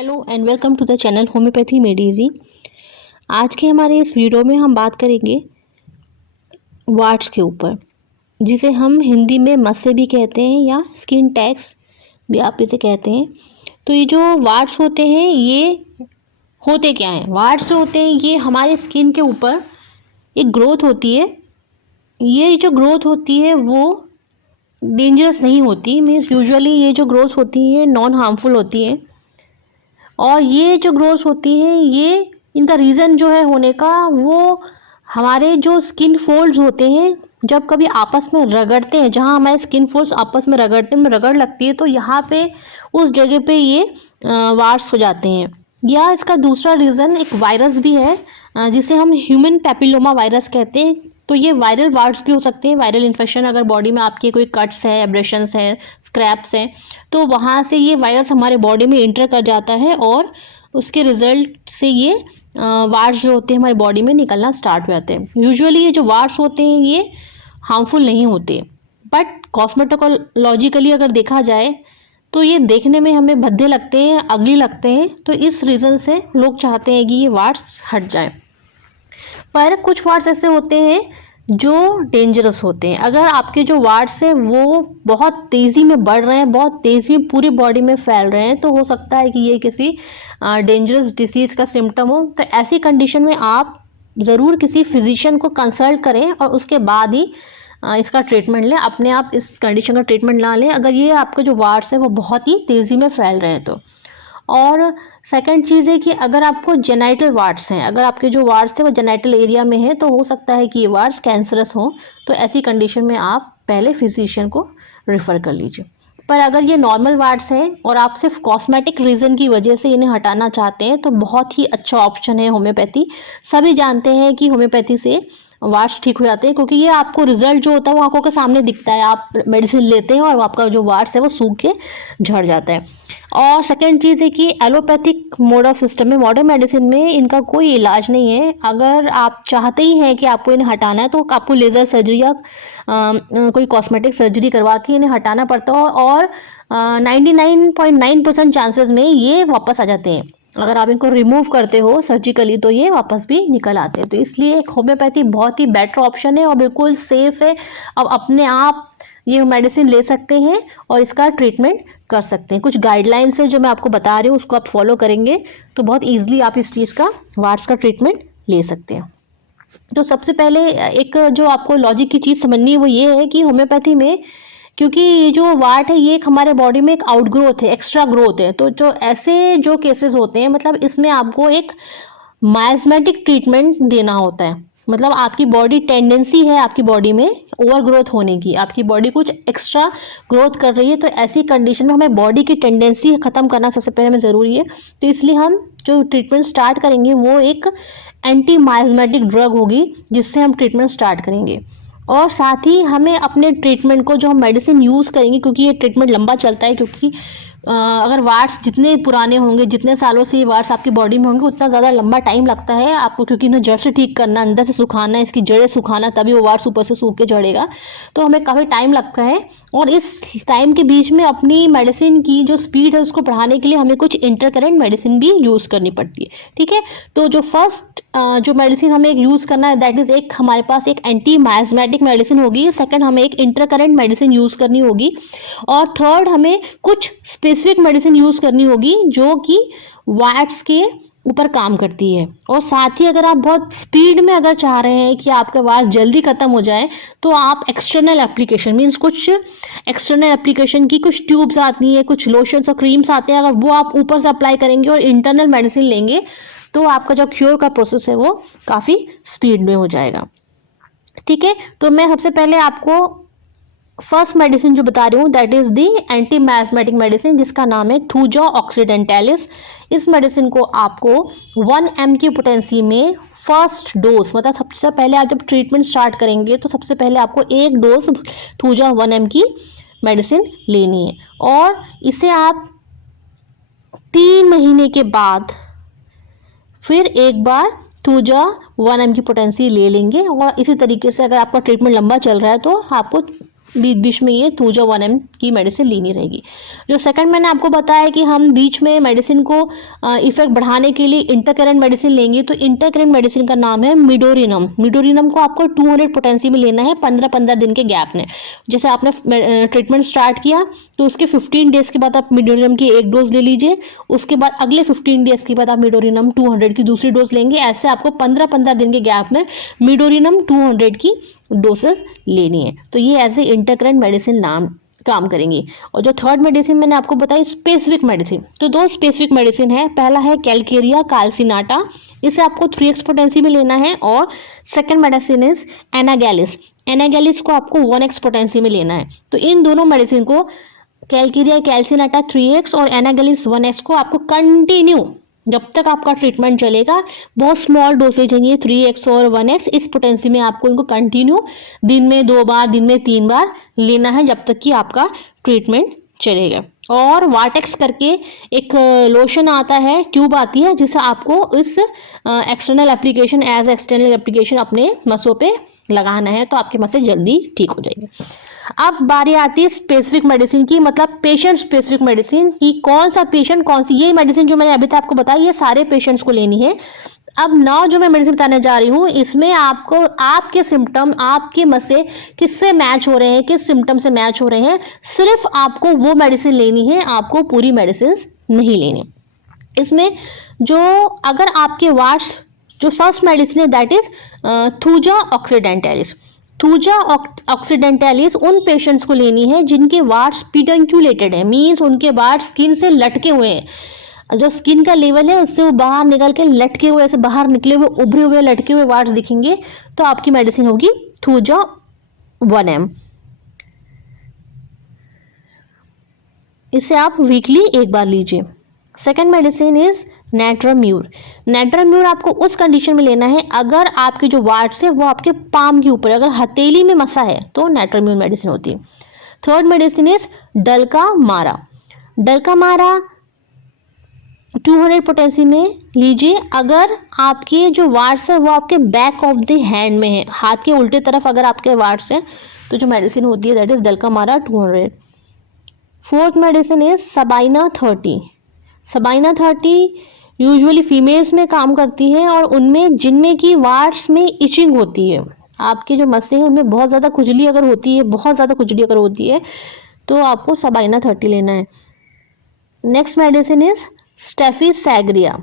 Hello and welcome to the channel homeopathy made easy. आज के हमारे इस वीडियो में हम बात करेंगे वार्ड्स के ऊपर, जिसे हम हिंदी में मस्से भी कहते हैं या स्किन टैग्स भी आप इसे कहते हैं। तो ये जो वार्ड्स होते हैं ये होते क्या हैं? वार्ड्स जो होते हैं ये हमारे स्किन के ऊपर एक ग्रोथ होती है। ये जो ग्रोथ होती है वो डेंजरस नहीं होती, मीन्स यूजुअली ये जो ग्रोथ होती है नॉन हार्मफुल होती है। और ये जो ग्रोथ होती है ये इनका रीज़न जो है होने का वो हमारे जो स्किन फोल्ड्स होते हैं जब कभी आपस में रगड़ते हैं, जहाँ हमारे स्किन फोल्ड्स आपस में रगड़ते हैं, रगड़ लगती है तो यहाँ पे उस जगह पे ये वार्ड्स हो जाते हैं। या इसका दूसरा रीज़न एक वायरस भी है जिसे हम ह्यूमन पैपिलोमा वायरस कहते हैं। तो ये वायरल वार्ड्स भी हो सकते हैं। वायरल इन्फेक्शन अगर बॉडी में आपके कोई कट्स है, एब्रेशंस है, स्क्रैप्स हैं, तो वहाँ से ये वायरस हमारे बॉडी में इंटर कर जाता है और उसके रिजल्ट से ये वार्ड्स जो होते हैं हमारी बॉडी में निकलना स्टार्ट हो जाते हैं। यूजुअली ये जो वार्ड्स होते हैं ये हार्मफुल नहीं होते, बट कॉस्मेटोलॉजिकली अगर देखा जाए तो ये देखने में हमें भद्दे लगते हैं, अगली लगते हैं। तो इस रीज़न से लोग चाहते हैं कि ये वार्ड्स हट जाएं। पर कुछ वार्ड्स ऐसे होते हैं जो डेंजरस होते हैं। अगर आपके जो वार्ड्स हैं वो बहुत तेज़ी में बढ़ रहे हैं, बहुत तेज़ी में पूरी बॉडी में फैल रहे हैं, तो हो सकता है कि ये किसी डेंजरस डिसीज़ का सिम्टम हो। तो ऐसी कंडीशन में आप ज़रूर किसी फिजिशियन को कंसल्ट करें और उसके बाद ही इसका ट्रीटमेंट लें। अपने आप इस कंडीशन का ट्रीटमेंट ना लें अगर ये आपके जो वार्ड्स हैं वो बहुत ही तेज़ी में फैल रहे हैं तो। और सेकंड चीज़ है कि अगर आपको जेनाइटल वार्ड्स हैं, अगर आपके जो वार्ड्स हैं वो जेनाइटल एरिया में है तो हो सकता है कि ये वार्ड्स कैंसरस हों। तो ऐसी कंडीशन में आप पहले फिजिशियन को रेफ़र कर लीजिए। पर अगर ये नॉर्मल वार्ड्स हैं और आप सिर्फ कॉस्मेटिक रीज़न की वजह से इन्हें हटाना चाहते हैं तो बहुत ही अच्छा ऑप्शन है होम्योपैथी। सभी जानते हैं कि होम्योपैथी से वार्ड्स ठीक हो जाते हैं, क्योंकि ये आपको रिजल्ट जो होता है वो आंखों के सामने दिखता है। आप मेडिसिन लेते हैं और आपका जो वार्ड्स है वो सूख के झड़ जाता है। और सेकेंड चीज़ है कि एलोपैथिक मोड ऑफ सिस्टम में, मॉडर्न मेडिसिन में इनका कोई इलाज नहीं है। अगर आप चाहते ही हैं कि आपको इन्हें हटाना है तो आपको लेज़र सर्जरी या कोई कॉस्मेटिक सर्जरी करवा के इन्हें हटाना पड़ता है और 99.9% चांसेस में ये वापस आ जाते हैं। अगर आप इनको रिमूव करते हो सर्जिकली तो ये वापस भी निकल आते हैं। तो इसलिए होम्योपैथी बहुत ही बेटर ऑप्शन है और बिल्कुल सेफ़ है। अब अपने आप ये मेडिसिन ले सकते हैं और इसका ट्रीटमेंट कर सकते हैं। कुछ गाइडलाइंस है जो मैं आपको बता रही हूँ, उसको आप फॉलो करेंगे तो बहुत ईजिली आप इस चीज़ का वार्ड्स का ट्रीटमेंट ले सकते हैं। तो सबसे पहले एक जो आपको लॉजिक की चीज़ समझनी है वो ये है कि होम्योपैथी में, क्योंकि ये जो वार्ड है ये एक हमारे बॉडी में एक आउट ग्रोथ है, एक्स्ट्रा ग्रोथ है। तो जो ऐसे जो केसेस होते हैं मतलब इसमें आपको एक माइस्मेटिक ट्रीटमेंट देना होता है। मतलब आपकी बॉडी टेंडेंसी है आपकी बॉडी में ओवर ग्रोथ होने की, आपकी बॉडी कुछ एक्स्ट्रा ग्रोथ कर रही है। तो ऐसी कंडीशन में हमें बॉडी की टेंडेंसी ख़त्म करना सबसे पहले हमें ज़रूरी है। तो इसलिए हम जो ट्रीटमेंट स्टार्ट करेंगे वो एक एंटी माइस्मेटिक ड्रग होगी जिससे हम ट्रीटमेंट स्टार्ट करेंगे। और साथ ही हमें अपने ट्रीटमेंट को, जो हम मेडिसिन यूज़ करेंगे, क्योंकि ये ट्रीटमेंट लंबा चलता है, क्योंकि अगर वार्ड्स जितने पुराने होंगे, जितने सालों से ये वार्ड्स आपकी बॉडी में होंगे उतना ज़्यादा लंबा टाइम लगता है आपको, क्योंकि इन्हें जड़ से ठीक करना, अंदर से सुखाना, इसकी जड़ें सुखाना, तभी वो वार्ड्स ऊपर से सूख के झड़ेगा। तो हमें काफ़ी टाइम लगता है और इस टाइम के बीच में अपनी मेडिसिन की जो स्पीड है उसको बढ़ाने के लिए हमें कुछ इंटरकरेंट मेडिसिन भी यूज़ करनी पड़ती है। ठीक है, तो जो फर्स्ट जो मेडिसिन हमें यूज़ करना है दैट इज़ एक हमारे पास एक एंटी माइस्मेटिक मेडिसिन होगी। सेकंड हमें एक इंटरकरेंट मेडिसिन यूज़ करनी होगी और थर्ड हमें कुछ स्पेसिफिक मेडिसिन यूज़ करनी होगी जो कि वार्ड्स के ऊपर काम करती है। और साथ ही अगर आप बहुत स्पीड में अगर चाह रहे हैं कि आपके वार्ड्स जल्दी ख़त्म हो जाए तो आप एक्सटर्नल एप्लीकेशन, मीन्स कुछ एक्सटर्नल एप्लीकेशन की कुछ ट्यूब्स आती हैं, कुछ लोशंस और क्रीम्स आते हैं, अगर वो आप ऊपर से अप्लाई करेंगे और इंटरनल मेडिसिन लेंगे तो आपका जो क्योर का प्रोसेस है वो काफ़ी स्पीड में हो जाएगा। ठीक है, तो मैं सबसे पहले आपको फर्स्ट मेडिसिन जो बता रही हूँ that is the anti miasmatic medicine जिसका नाम है थूजा ऑक्सीडेंटैलिस। इस मेडिसिन को आपको 1 mg की पोटेंसी में फर्स्ट डोज, मतलब सबसे पहले आप जब ट्रीटमेंट स्टार्ट करेंगे तो सबसे पहले आपको एक डोज थूजा 1 mg की मेडिसिन लेनी है और इसे आप 3 महीने के बाद फिर एक बार थूजा 1 mg की पोटेंसी ले लेंगे। और इसी तरीके से अगर आपका ट्रीटमेंट लंबा चल रहा है तो आपको बीच में ये थूजा 1 ml की मेडिसिन लेनी रहेगी। जो सेकंड मैंने आपको बताया कि हम बीच में मेडिसिन को इफेक्ट बढ़ाने के लिए इंटरकरेंट मेडिसिन लेंगे, तो इंटरकरेंट मेडिसिन का नाम है मिडोरिनम। मिडोरिनम को आपको 200 पोटेंसी में लेना है 15-15 दिन के गैप में। जैसे आपने ट्रीटमेंट स्टार्ट किया तो उसके 15 डेज के बाद आप मिडोरिनम की एक डोज ले लीजिए, उसके बाद अगले 15 डेज के बाद आप मिडोरिनम 200 की दूसरी डोज लेंगे। ऐसे आपको 15-15 दिन के गैप में मिडोरिनम 200 की डोसेस लेनी है। तो ये एज ए इंटरकरेंट मेडिसिन नाम काम करेंगी। और जो थर्ड मेडिसिन मैंने आपको बताई स्पेसिफिक मेडिसिन, तो 2 स्पेसिफिक मेडिसिन है। पहला है कैलकेरिया काल्सिनाटा, इसे आपको 3x पोटेंसी में लेना है। और सेकेंड मेडिसिन इज एनागैलिस, एनागैलिस को आपको 1x पोटेंसी में लेना है। तो इन दोनों मेडिसिन को, कैलकेरिया कैल्सिनाटा 3x और एनागैलिस 1x को आपको कंटिन्यू जब तक आपका ट्रीटमेंट चलेगा, बहुत स्मॉल डोसेज है ये 3x और 1x, इस पोटेंसी में आपको इनको कंटिन्यू दिन में 2 बार, दिन में 3 बार लेना है जब तक कि आपका ट्रीटमेंट चलेगा। और वाटेक्स करके एक लोशन आता है, ट्यूब आती है, जिसे आपको इस external application as external application अपने मसों पे लगाना है, तो आपके मसें जल्दी ठीक हो जाएंगे। अब बारी आती है स्पेसिफिक मेडिसिन की, मतलब पेशेंट स्पेसिफिक मेडिसिन की। कौन सा पेशेंट कौन सी, ये मेडिसिन जो मैंने अभी तक आपको बताई ये सारे पेशेंट्स को लेनी है। अब 9 जो मैं मेडिसिन बताने जा रही हूँ, इसमें आपको आपके सिम्टम, आपके मसे किससे मैच हो रहे हैं, किस सिम्टम से मैच हो रहे हैं, सिर्फ आपको वो मेडिसिन लेनी है, आपको पूरी मेडिसिन नहीं लेनी। इसमें जो अगर आपके वार्ड्स, जो फर्स्ट मेडिसिन है दैट इज थूजा ऑक्सीडेंटैलिस। थूजा ऑक्सीडेंटैलिस उन पेशेंट्स को लेनी है जिनके वार्ड्स पिडंक्यूलेटेड है, मीन्स उनके वार्ड्स स्किन से लटके हुए हैं। जो स्किन का लेवल है उससे वो बाहर निकल के लटके हुए, ऐसे बाहर निकले हुए, उभरे हुए, लटके हुए वार्ड्स दिखेंगे, तो आपकी मेडिसिन होगी थूजा 1 ml। इसे आप वीकली एक बार लीजिए। Second medicine is natrum mur. Natrum mur आपको उस कंडीशन में लेना है अगर आपके जो वार्ड्स है वो आपके पाम के ऊपर, अगर हथेली में मसा है तो नेट्राम्यूर मेडिसिन होती है। थर्ड मेडिसिन इज डल्का मारा। डल्का मारा 200 पोटेंसी में लीजिए अगर आपके जो वार्ड्स है वो आपके बैक ऑफ द हैंड में है, हाथ के उल्टे तरफ अगर आपके वार्ड्स हैं तो जो मेडिसिन होती है दैट इज डल्का मारा 200। Fourth medicine is Sabina 30। Sabina 30 usually females में काम करती है और उनमें जिनमें की वार्ड्स में इचिंग होती है, आपके जो मस्से हैं उनमें बहुत ज़्यादा खुजली अगर होती है, बहुत ज़्यादा खुजली अगर होती है तो आपको सबाइना 30 लेना है। Next medicine is Staphysagria.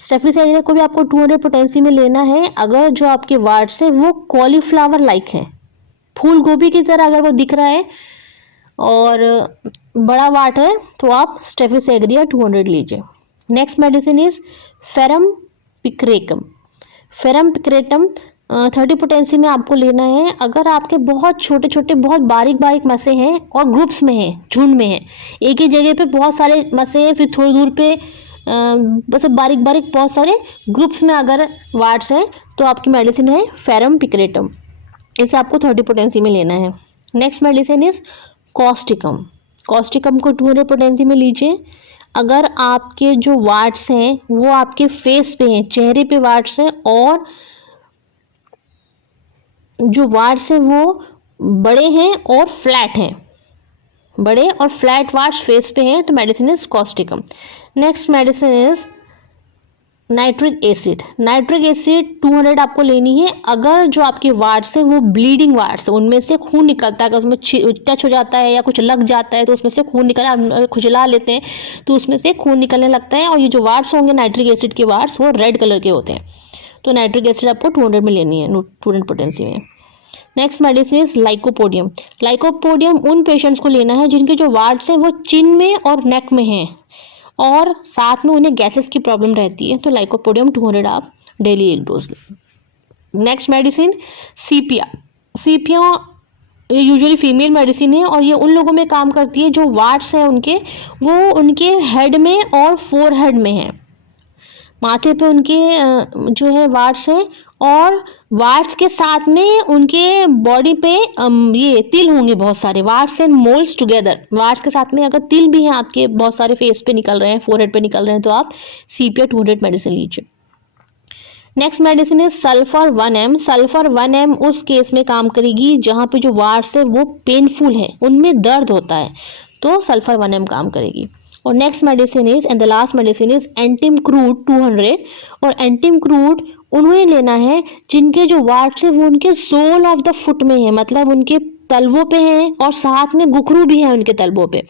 Staphysagria को भी आपको 200 पोटेंसी में लेना है अगर जो आपके वार्ड्स है वो कॉलीफ्लावर लाइक है, फूल गोभी की तरह अगर वो दिख रहा है और बड़ा वाट है तो आप स्टेफिसैग्रिया 200 लीजिए। Next medicine is ferrum picratum. Ferrum picratum 30 potency में आपको लेना है अगर आपके बहुत छोटे छोटे, बहुत बारीक बारीक मसे हैं और ग्रुप्स में हैं, झुंड में हैं, एक ही जगह पे बहुत सारे मसे हैं, फिर थोड़ी दूर पे बस बारीक बारीक बहुत सारे ग्रुप्स में अगर वार्ड्स हैं तो आपकी मेडिसिन है फेरम पिक्रेटम, इसे आपको 30 पोटेंसी में लेना है। Next medicine is Causticum. Causticum को 200 पोटेंसी में लीजिए अगर आपके जो वार्ड्स हैं वो आपके फेस पे हैं, चेहरे पे वार्ड्स हैं और जो वार्ड्स हैं वो बड़े हैं और फ्लैट हैं, बड़े और फ्लैट वार्ड्स फेस पे हैं तो medicine is Causticum. Next medicine is nitric acid. Nitric acid 200 आपको लेनी है अगर जो आपके वार्ड्स हैं वो ब्लीडिंग वार्ड्स, उनमें से खून निकलता है, अगर उसमें टच हो जाता है या कुछ लग जाता है तो उसमें से खून निकल, खुजला लेते हैं तो उसमें से खून निकलने लगता है और ये जो वार्ड्स होंगे नाइट्रिक एसिड के वार्ड्स वो रेड कलर के होते हैं, तो नाइट्रिक एसिड आपको 200 में लेनी है 200 पोटेंसी में। Next medicine is lycopodium. Lycopodium उन पेशेंट्स को लेना है जिनके जो वार्ड्स हैं वो चिन में और नेक में हैं और साथ में उन्हें गैसेस की प्रॉब्लम रहती है, तो लाइकोपोडियम 200 आप डेली एक डोज लें। नेक्स्ट मेडिसिन सीपिया। सीपिया ये यूजुअली फीमेल मेडिसिन है और ये उन लोगों में काम करती है जो वार्ड्स हैं उनके, वो उनके हेड में और फोरहेड में है, माथे पे उनके जो है वार्ड्स हैं और वार्ड्स के साथ में उनके बॉडी पे ये तिल होंगे बहुत सारे, warts and moles together. Warts के साथ में अगर तिल भी हैं आपके बहुत सारे फेस पे निकल रहे हैं, फोरहेड पे निकल रहे हैं तो आप सीपिया 200 मेडिसिन लीजिए। Next medicine is sulphur 1 mg। Sulphur 1 mg उस केस में काम करेगी जहाँ पे जो वार्ड्स है वो पेनफुल है, उनमें दर्द होता है, तो सल्फर 1 mg काम करेगी। और next medicine is and the last medicine is antim crud 200। और एंटिमक्रूड उन्हें लेना है जिनके जो वार्ड्स है वो उनके सोल ऑफ द फुट में है, मतलब उनके तलवों पे हैं और साथ में घुघरू भी है उनके तलवों पे,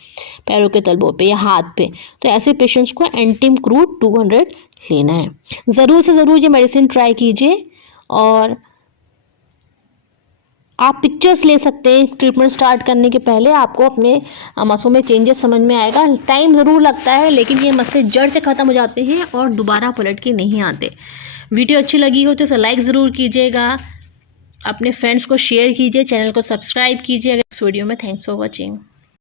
पैरों के तलवों पे या हाथ पे। तो ऐसे पेशेंट्स को एंटिमक्रूड 200 लेना है। ज़रूर से ज़रूर ये मेडिसिन ट्राई कीजिए। और आप पिक्चर्स ले सकते हैं ट्रीटमेंट स्टार्ट करने के पहले, आपको अपने मसों में चेंजेस समझ में आएगा। टाइम ज़रूर लगता है लेकिन ये मस्से जड़ से ख़त्म हो जाते हैं और दोबारा पलट के नहीं आते। वीडियो अच्छी लगी हो तो इसे लाइक ज़रूर कीजिएगा, अपने फ्रेंड्स को शेयर कीजिए, चैनल को सब्सक्राइब कीजिए। इस वीडियो में थैंक्स फॉर वॉचिंग।